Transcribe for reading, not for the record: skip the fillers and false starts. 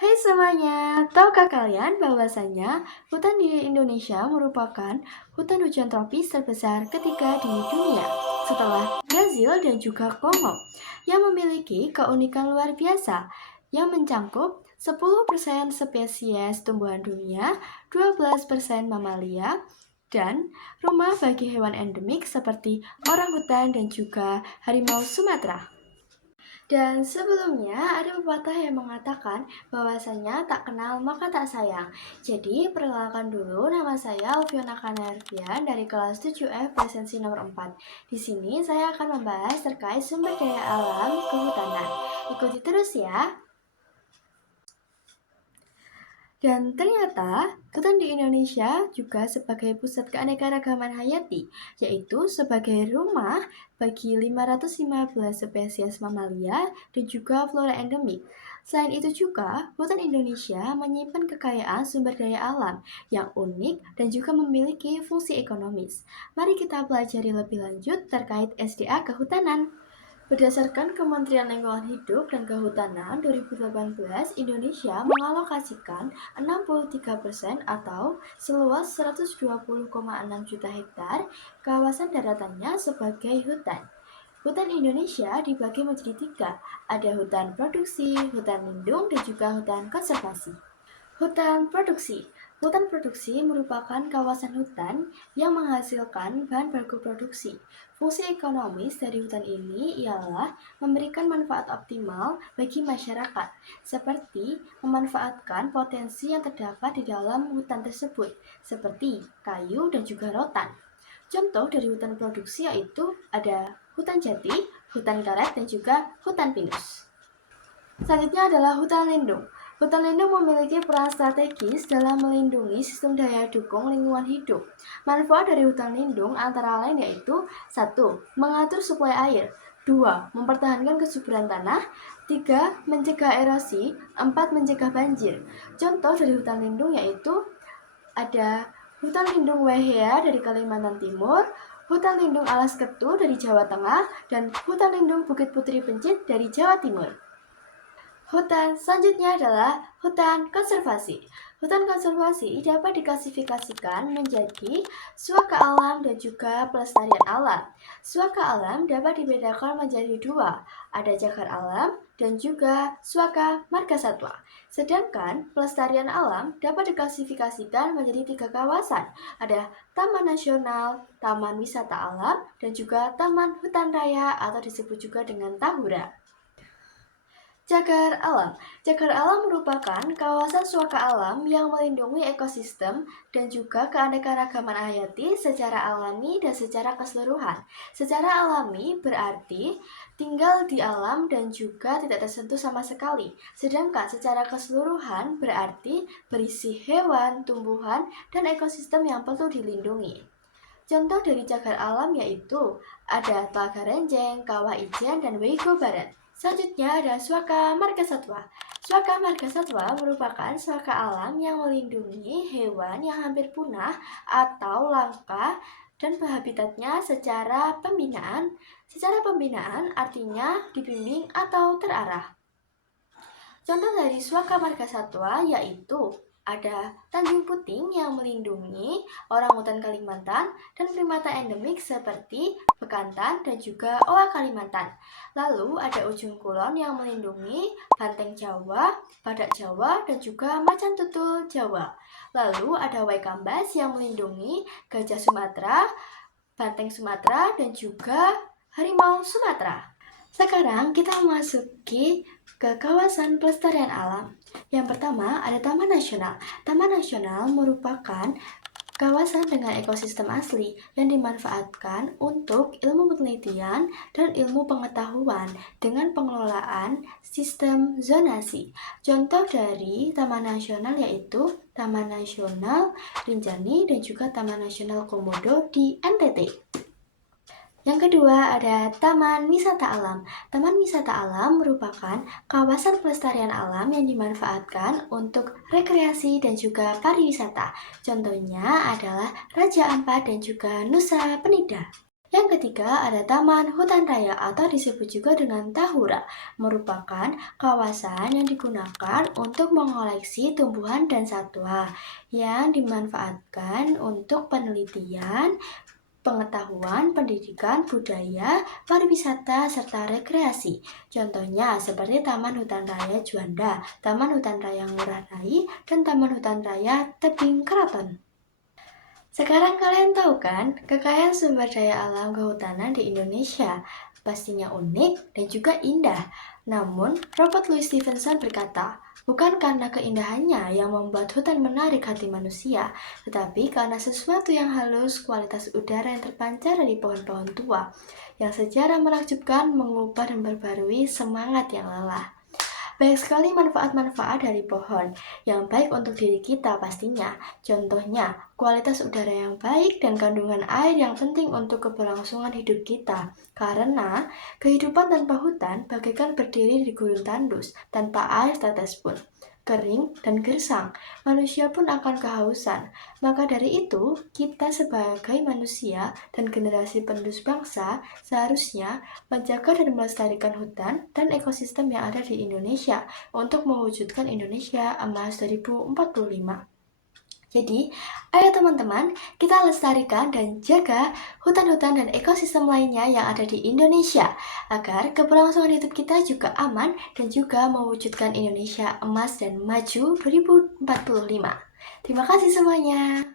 Hai semuanya, tahukah kalian bahwasanya hutan di Indonesia merupakan hutan hujan tropis terbesar ketiga di dunia setelah Brazil dan juga Kongo yang memiliki keunikan luar biasa yang mencakup 10% spesies tumbuhan dunia, 12% mamalia, dan rumah bagi hewan endemik seperti orangutan dan juga harimau Sumatera. Dan sebelumnya ada pepatah yang mengatakan bahwasanya tak kenal maka tak sayang. Jadi perkenalkan dulu, nama saya Alfiona Kanarvian dari kelas 7F presensi nomor 4. Di sini saya akan membahas terkait sumber daya alam kehutanan. Ikuti terus ya. Dan ternyata, hutan di Indonesia juga sebagai pusat keanekaragaman hayati, yaitu sebagai rumah bagi 515 spesies mamalia dan juga flora endemik. Selain itu juga, hutan Indonesia menyimpan kekayaan sumber daya alam yang unik dan juga memiliki fungsi ekonomis. Mari kita pelajari lebih lanjut terkait SDA kehutanan. Berdasarkan Kementerian Lingkungan Hidup dan Kehutanan 2018, Indonesia mengalokasikan 63% atau seluas 120,6 juta hektar kawasan daratannya sebagai hutan. Hutan Indonesia dibagi menjadi tiga, ada hutan produksi, hutan lindung, dan juga hutan konservasi. Hutan produksi. Hutan produksi merupakan kawasan hutan yang menghasilkan bahan baku produksi. Fungsi ekonomis dari hutan ini ialah memberikan manfaat optimal bagi masyarakat, seperti memanfaatkan potensi yang terdapat di dalam hutan tersebut, seperti kayu dan juga rotan. Contoh dari hutan produksi yaitu ada hutan jati, hutan karet, dan juga hutan pinus. Selanjutnya adalah hutan lindung. Hutan lindung memiliki peran strategis dalam melindungi sistem daya dukung lingkungan hidup. Manfaat dari hutan lindung antara lain yaitu 1. Mengatur suplai air, 2. Mempertahankan kesuburan tanah, 3. Mencegah erosi, 4. Mencegah banjir. Contoh dari hutan lindung yaitu ada hutan lindung Wehea dari Kalimantan Timur, hutan lindung Alas Ketu dari Jawa Tengah, dan hutan lindung Bukit Putri Pencit dari Jawa Timur. Hutan selanjutnya adalah hutan konservasi. Hutan konservasi dapat diklasifikasikan menjadi suaka alam dan juga pelestarian alam. Suaka alam dapat dibedakan menjadi dua, ada cagar alam dan juga suaka margasatwa. Sedangkan pelestarian alam dapat diklasifikasikan menjadi tiga kawasan, ada Taman Nasional, Taman Wisata Alam, dan juga Taman Hutan Raya atau disebut juga dengan Tahura. Cagar alam. Cagar alam merupakan kawasan suaka alam yang melindungi ekosistem dan juga keanekaragaman hayati secara alami dan secara keseluruhan. Secara alami berarti tinggal di alam dan juga tidak tersentuh sama sekali. Sedangkan secara keseluruhan berarti berisi hewan, tumbuhan, dan ekosistem yang perlu dilindungi. Contoh dari cagar alam yaitu ada Telaga Renjeng, Kawah Ijen, dan Weigo Barat. Selanjutnya ada suaka margasatwa. Suaka margasatwa merupakan suaka alam yang melindungi hewan yang hampir punah atau langka dan habitatnya secara pembinaan. Secara pembinaan artinya dibimbing atau terarah. Contoh dari suaka margasatwa yaitu ada Tanjung Puting yang melindungi orangutan Kalimantan dan primata endemik seperti bekantan dan juga oa Kalimantan. Lalu ada Ujung Kulon yang melindungi banteng Jawa, badak Jawa, dan juga macan tutul Jawa. Lalu ada Waikambas yang melindungi gajah Sumatera, banteng Sumatera, dan juga harimau Sumatera. Sekarang kita memasuki ke kawasan pelestarian alam. Yang pertama ada Taman Nasional. Taman Nasional merupakan kawasan dengan ekosistem asli yang dimanfaatkan untuk ilmu penelitian dan ilmu pengetahuan dengan pengelolaan sistem zonasi. Contoh dari Taman Nasional yaitu Taman Nasional Rinjani dan juga Taman Nasional Komodo di NTT. Yang kedua ada Taman Wisata Alam. Taman Wisata Alam merupakan kawasan pelestarian alam yang dimanfaatkan untuk rekreasi dan juga pariwisata. Contohnya adalah Raja Ampat dan juga Nusa Penida. Yang ketiga ada Taman Hutan Raya atau disebut juga dengan Tahura, merupakan kawasan yang digunakan untuk mengoleksi tumbuhan dan satwa yang dimanfaatkan untuk penelitian, pengetahuan, pendidikan, budaya, pariwisata, serta rekreasi. Contohnya seperti Taman Hutan Raya Juanda, Taman Hutan Raya Ngurah Rai, dan Taman Hutan Raya Tebing Keraton. Sekarang kalian tahu kan, kekayaan sumber daya alam kehutanan di Indonesia pastinya unik dan juga indah. Namun, Robert Louis Stevenson berkata, bukan karena keindahannya yang membuat hutan menarik hati manusia, tetapi karena sesuatu yang halus, kualitas udara yang terpancar dari pohon-pohon tua, yang secara menakjubkan mengubah dan memperbarui semangat yang lelah. Banyak sekali manfaat-manfaat dari pohon yang baik untuk diri kita pastinya. Contohnya, kualitas udara yang baik dan kandungan air yang penting untuk keberlangsungan hidup kita. Karena kehidupan tanpa hutan bagaikan berdiri di gurun tandus, tanpa air tetes pun. Kering dan gersang, manusia pun akan kehausan. Maka dari itu, kita sebagai manusia dan generasi penerus bangsa seharusnya menjaga dan melestarikan hutan dan ekosistem yang ada di Indonesia untuk mewujudkan Indonesia Emas 2045. Jadi, ayo teman-teman, kita lestarikan dan jaga hutan-hutan dan ekosistem lainnya yang ada di Indonesia agar keberlangsungan hidup kita juga aman dan juga mewujudkan Indonesia Emas dan Maju 2045. Terima kasih semuanya.